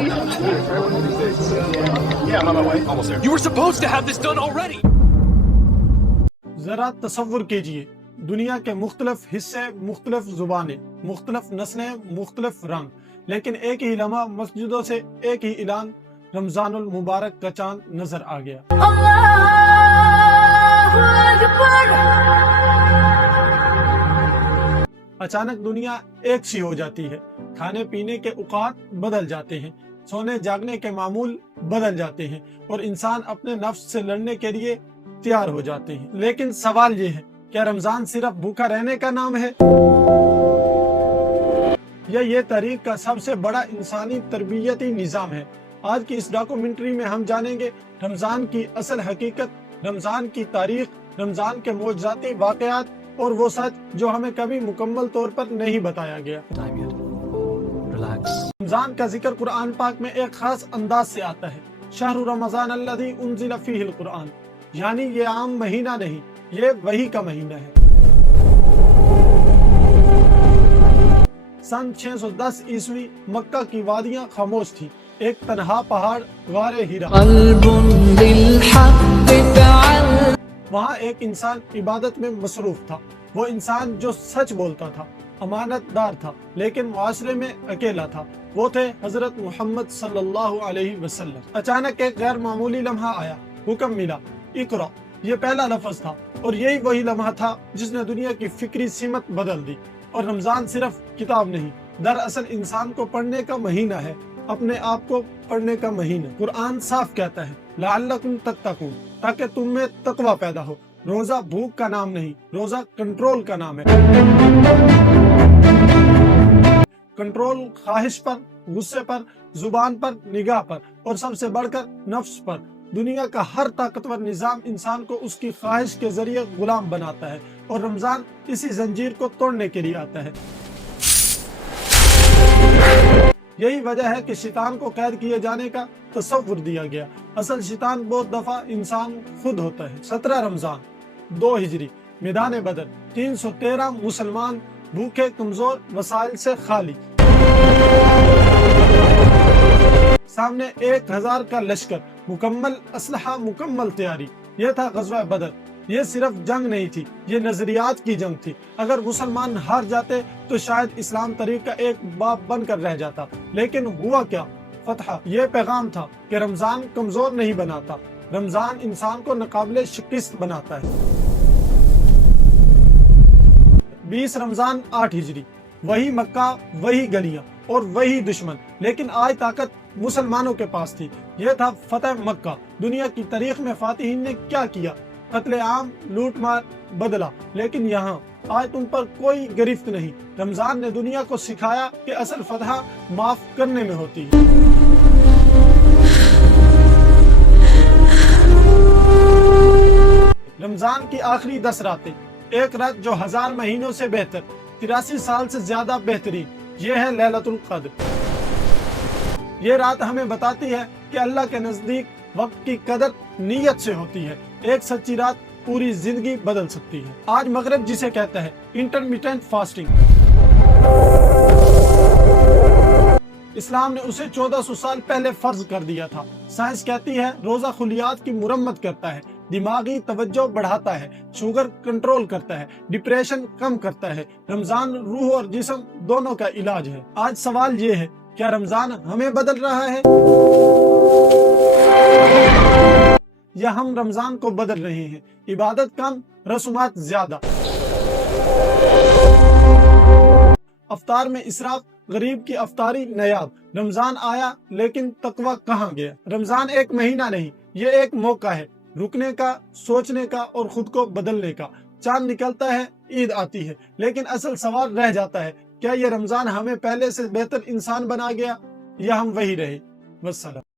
You were supposed to have this done already. ذرا تصور کیجئے، دنیا کے مختلف حصے، مختلف زبانیں، مختلف نسلیں، مختلف رنگ، لیکن ایک ہی لمحہ مسجدوں سے ایک ہی اعلان، رمضان المبارک کا چاند نظر آ گیا۔ اچانک دنیا ایک سی ہو جاتی ہے، کھانے پینے کے اوقات بدل جاتے ہیں، سونے جاگنے کے معمول بدل جاتے ہیں، اور انسان اپنے نفس سے لڑنے کے لیے تیار ہو جاتے ہیں۔ لیکن سوال یہ ہے، کیا رمضان صرف بھوکا رہنے کا نام ہے؟ یا یہ تاریخ کا سب سے بڑا انسانی تربیتی نظام ہے؟ آج کی اس ڈاکومنٹری میں ہم جانیں گے رمضان کی اصل حقیقت، رمضان کی تاریخ، رمضان کے معجزاتی واقعات، اور وہ سچ جو ہمیں کبھی مکمل طور پر نہیں بتایا گیا۔ رمضان کا ذکر قرآن پاک میں ایک خاص انداز سے آتا ہے۔ شہر رمضان الذی انزل فیہ القرآن، یعنی یہ عام مہینہ نہیں، یہ وحی کا مہینہ ہے۔ سن 610 عیسوی مکہ کی وادیاں خاموش تھی، ایک تنہا پہاڑ غار ہیرا۔ وہاں ایک انسان عبادت میں مصروف تھا، وہ انسان جو سچ بولتا تھا، امانت دار تھا، لیکن معاشرے میں اکیلا تھا۔ وہ تھے حضرت محمد صلی اللہ علیہ وسلم۔ اچانک ایک غیر معمولی لمحہ آیا، حکم ملا، اقرا۔ یہ پہلا لفظ تھا، اور یہی وہی لمحہ تھا جس نے دنیا کی فکری سمت بدل دی۔ اور رمضان صرف کتاب نہیں، دراصل انسان کو پڑھنے کا مہینہ ہے، اپنے آپ کو پڑھنے کا مہینہ۔ قرآن صاف کہتا ہے، لعلکم تتقون، تاکہ تم میں تقوی پیدا ہو۔ روزہ بھوک کا نام نہیں، روزہ کنٹرول کا نام ہے۔ کنٹرول خواہش پر، غصے پر، زبان پر، نگاہ پر، اور سب سے بڑھ کر نفس پر۔ دنیا کا ہر طاقتور نظام انسان کو اس کی خواہش کے ذریعے غلام بناتا ہے، اور رمضان اسی زنجیر کو توڑنے کے لیے آتا ہے۔ یہی وجہ ہے کہ شیطان کو قید کیے جانے کا تصور دیا گیا۔ اصل شیطان بہت دفعہ انسان خود ہوتا ہے۔ 17 رمضان 2 ہجری، میدان بدر، 313 مسلمان، بھوکے، کمزور، وسائل سے خالی، سامنے 1000 کا لشکر، مکمل اسلحہ، مکمل تیاری۔ یہ تھا غزوہ بدر۔ یہ صرف جنگ نہیں تھی، یہ نظریات کی جنگ تھی۔ اگر مسلمان ہار جاتے تو شاید اسلام تاریخ کا ایک باب بن کر رہ جاتا، لیکن ہوا کیا؟ فتح۔ یہ پیغام تھا کہ رمضان کمزور نہیں بناتا، رمضان انسان کو ناقابل شکست بناتا ہے۔ 20 رمضان 8 ہجری، وہی مکہ، وہی گلیاں، اور وہی دشمن، لیکن آج طاقت مسلمانوں کے پاس تھی۔ یہ تھا فتح مکہ۔ دنیا کی تاریخ میں فاتحین نے کیا کیا؟ قتل عام، لوٹ مار، بدلہ، لیکن یہاں آج تم پر کوئی گرفت نہیں۔ رمضان نے دنیا کو سکھایا کہ اصل فتح معاف کرنے میں ہوتی ہے۔ رمضان کی آخری 10 راتیں، ایک رات جو 1000 مہینوں سے بہتر، 83 سال سے زیادہ بہترین، یہ ہے لیلۃ القدر۔ یہ رات ہمیں بتاتی ہے کہ اللہ کے نزدیک وقت کی قدر نیت سے ہوتی ہے۔ ایک سچی رات پوری زندگی بدل سکتی ہے۔ آج مغرب جسے کہتا ہے انٹرمیٹنٹ فاسٹنگ، اسلام نے اسے 1400 سال پہلے فرض کر دیا تھا۔ سائنس کہتی ہے روزہ خلیات کی مرمت کرتا ہے، دماغی توجہ بڑھاتا ہے، شوگر کنٹرول کرتا ہے، ڈپریشن کم کرتا ہے۔ رمضان روح اور جسم دونوں کا علاج ہے۔ آج سوال یہ ہے، کیا رمضان ہمیں بدل رہا ہے یا ہم رمضان کو بدل رہے ہیں؟ عبادت کم، رسومات زیادہ، افطار میں اسراف، غریب کی افطاری نیاب۔ رمضان آیا لیکن تقوی کہاں گیا؟ رمضان ایک مہینہ نہیں، یہ ایک موقع ہے، رکنے کا، سوچنے کا، اور خود کو بدلنے کا۔ چاند نکلتا ہے، عید آتی ہے، لیکن اصل سوال رہ جاتا ہے، کیا یہ رمضان ہمیں پہلے سے بہتر انسان بنا گیا یا ہم وہی رہے؟ والسلام۔